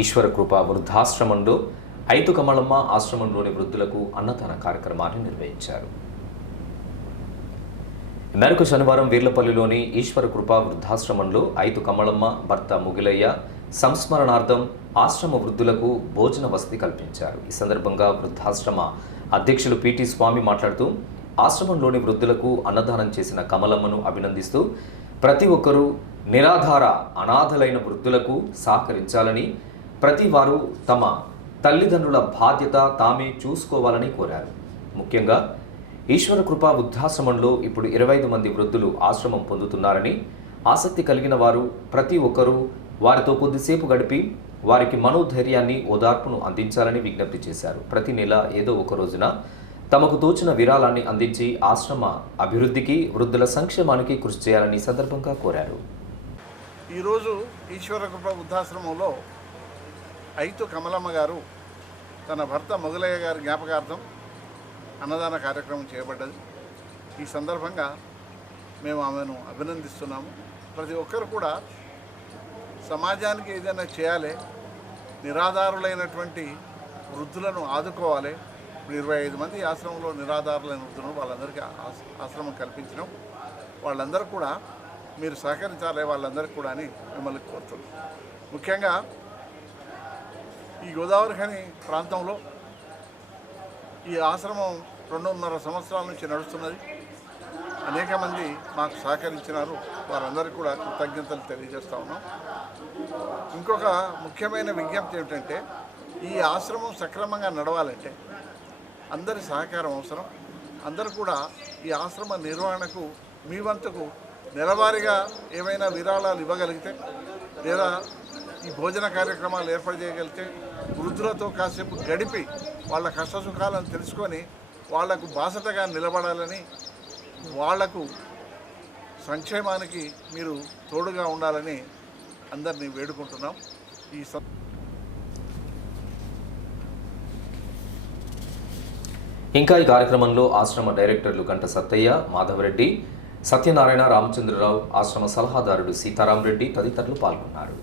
ఈశ్వర కృప వృద్ధాశ్రమంలో ఐతు కమలమ్మ ఆశ్రమంలోని వృద్ధులకు అన్నదాన కార్యక్రమాన్ని నిర్వహించారు. మేరకు శనివారం వీర్లపల్లిలోని ఈశ్వర కృప వృద్ధాశ్రమంలో ఐతు కమలమ్మ భర్త ముగిలయ్య సంస్మరణార్థం ఆశ్రమ వృద్ధులకు భోజన వసతి కల్పించారు. ఈ సందర్భంగా వృద్ధాశ్రమ అధ్యక్షులు పిటి స్వామి మాట్లాడుతూ ఆశ్రమంలోని వృద్ధులకు అన్నదానం చేసిన కమలమ్మను అభినందిస్తూ ప్రతి ఒక్కరూ నిరాధార అనాథలైన వృద్ధులకు సహకరించాలని ప్రతి వారు తమ తల్లిదండ్రుల బాధ్యత తామే చూసుకోవాలని కోరారు. ముఖ్యంగా ఈశ్వర కృప వృద్ధాశ్రమంలో ఇప్పుడు ఇరవై ఐదు మంది వృద్ధులు ఆశ్రమం పొందుతున్నారని ఆసక్తి కలిగిన వారు ప్రతి ఒక్కరూ వారితో కొద్దిసేపు గడిపి వారికి మనోధైర్యాన్ని ఓదార్పును అందించాలని విజ్ఞప్తి చేశారు. ప్రతి నెల ఏదో ఒక రోజున తమకు తోచిన విరాళాన్ని అందించి ఆశ్రమ అభివృద్ధికి వృద్ధుల సంక్షేమానికి కృషి చేయాలని సందర్భంగా కోరారు. ఈరోజు ఈశ్వర కృప వృద్ధాశ్రమంలో ఐతు కమలమ్మ గారు తన భర్త మొగలయ్య గారి జ్ఞాపకార్థం అన్నదాన కార్యక్రమం చేయబడ్డది. ఈ సందర్భంగా మేము ఆమెను అభినందిస్తున్నాము. ప్రతి ఒక్కరు కూడా సమాజానికి ఏదైనా చేయాలి నిరాధారులైనటువంటి వృద్ధులను ఆదుకోవాలి. ఇప్పుడు ఇరవై ఐదు మంది ఆశ్రమంలో నిరాధారులైన వృద్ధులను వాళ్ళందరికీ ఆశ- ఆశ్రమం కల్పించడం వాళ్ళందరూ కూడా మీరు సహకరించాలి వాళ్ళందరికీ కూడా అని మిమ్మల్ని కోరుతున్నాం. ముఖ్యంగా ఈ గోదావరి ఖని ప్రాంతంలో ఈ ఆశ్రమం రెండున్నర సంవత్సరాల నుంచి నడుస్తున్నది. అనేక మంది మాకు సహకరించినారు. వారందరికీ కూడా కృతజ్ఞతలు తెలియజేస్తూ ఉన్నాం. ఇంకొక ముఖ్యమైన విజ్ఞప్తి ఏమిటంటే ఈ ఆశ్రమం సక్రమంగా నడవాలంటే అందరి సహకారం అవసరం. అందరూ కూడా ఈ ఆశ్రమ నిర్వహణకు మీ వంతుకు నెలవారీగా ఏమైనా విరాళాలు ఇవ్వగలిగితే లేదా ఈ భోజన కార్యక్రమాలు ఏర్పాటు చేయగలిగితే వృద్ధులతో కాసేపు గడిపి వాళ్ళ కష్టసుఖాలను తెలుసుకొని వాళ్ళకు బాసటగా నిలబడాలని వాళ్ళకు సంక్షేమానికి మీరు తోడుగా ఉండాలని అందరినీ వేడుకుంటున్నాం. ఈ ఇంకా ఈ కార్యక్రమంలో ఆశ్రమ డైరెక్టర్లు గంట సత్తయ్య మాధవరెడ్డి సత్యనారాయణ రామచంద్రరావు ఆశ్రమ సలహాదారుడు సీతారాం రెడ్డి తదితరులు పాల్గొన్నారు.